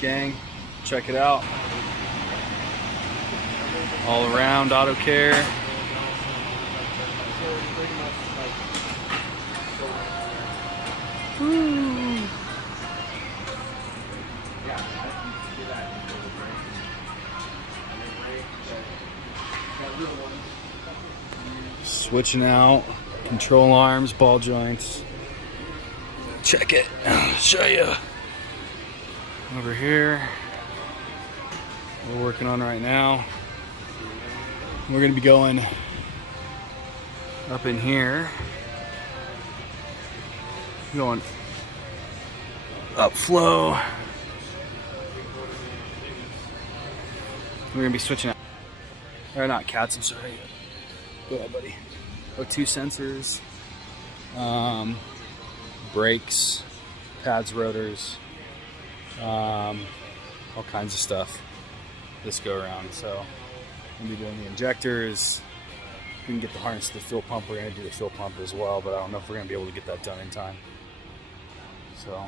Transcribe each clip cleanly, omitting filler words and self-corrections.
gang. Check it out. All around auto care. Woo. Switching out control arms, ball joints. Check it. I'll show you. Over here, we're working on right now. We're gonna be going up in here, going up flow. We're gonna be switching out, or not cats, I'm sorry. Go ahead, buddy. O2 sensors, brakes, pads, rotors, all kinds of stuff this go around. So we'll be doing the injectors. If we can get the harness to the fuel pump, we're gonna do the fuel pump as well, but I don't know if we're gonna be able to get that done in time. So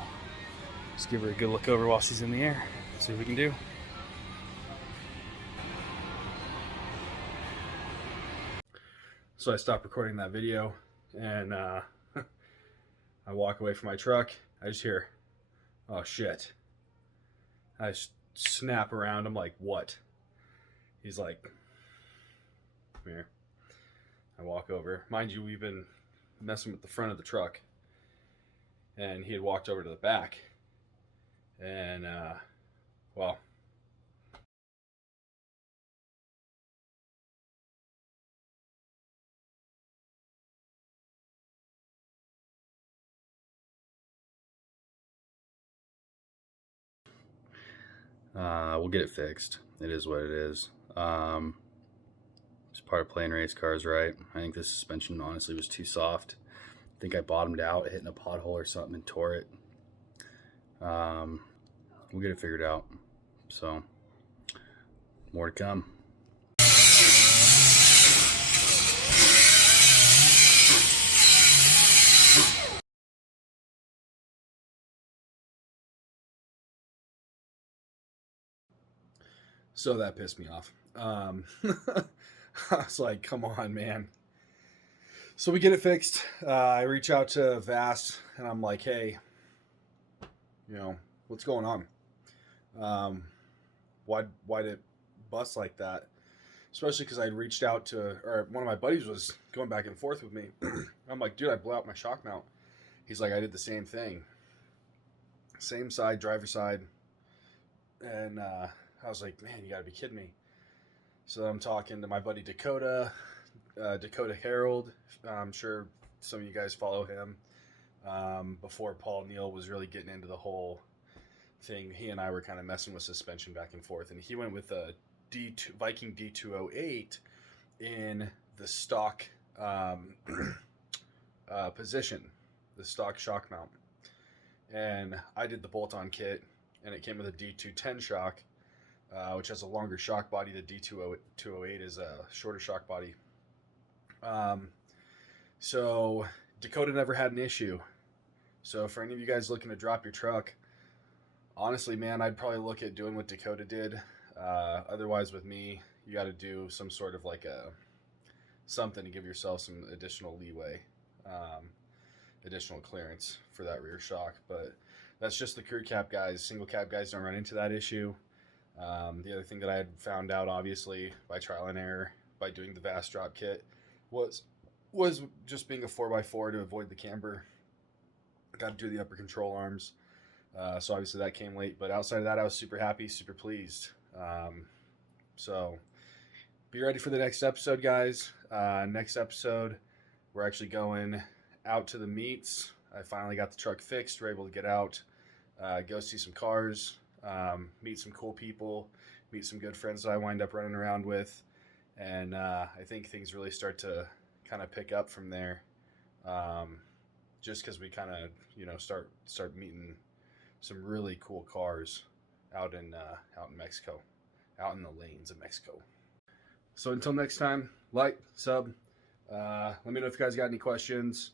just give her a good look over while she's in the air, see what we can do. So I stopped recording that video and I walk away from my truck. I just hear, oh shit. I just snap around. I'm like, what? He's like, come here. I walk over. Mind you, we've been messing with the front of the truck. And he had walked over to the back. And, well, we'll get it fixed. It is what it is. It's part of playing race cars, right? I think this suspension honestly was too soft. I think I bottomed out, hitting a pothole or something, and tore it. We'll get it figured out. So, more to come. So that pissed me off. I was like, come on, man. So we get it fixed. I reach out to Vas and I'm like, hey, you know, what's going on? Why did it bust like that? Especially because I reached out to, or one of my buddies was going back and forth with me. I'm like, dude, I blew out my shock mount. He's like, I did the same thing. Same side, driver side. And I was like, man, you gotta be kidding me. So I'm talking to my buddy Dakota Harold. I'm sure some of you guys follow him. Before Paul Neal was really getting into the whole thing, he and I were kind of messing with suspension back and forth. And he went with a Viking D208 in the stock position, the stock shock mount. And I did the bolt-on kit, and it came with a D210 shock. Which has a longer shock body. The D208 is a shorter shock body. So Dakota never had an issue. So for any of you guys looking to drop your truck, honestly, man, I'd probably look at doing what Dakota did. Otherwise, with me, you got to do some sort of like something to give yourself some additional leeway, additional clearance for that rear shock. But that's just the crew cab guys. Single cab guys don't run into that issue. The other thing that I had found out, obviously, by trial and error, by doing the Vas drop kit, was just being a 4x4 to avoid the camber. Got to do the upper control arms. So obviously that came late. But outside of that, I was super happy, super pleased. So be ready for the next episode, guys. Next episode, we're actually going out to the meets. I finally got the truck fixed. We're able to get out, go see some cars. Meet some cool people, meet some good friends that I wind up running around with, and I think things really start to kind of pick up from there, just because we kind of, you know, start meeting some really cool cars out in Mexico, out in the lanes of Mexico. So until next time, like, sub, let me know if you guys got any questions.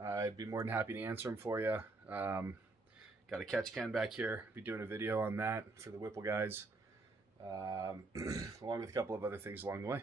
I'd be more than happy to answer them for you. Got a catch can back here. Be doing a video on that for the Whipple guys, along with a couple of other things along the way.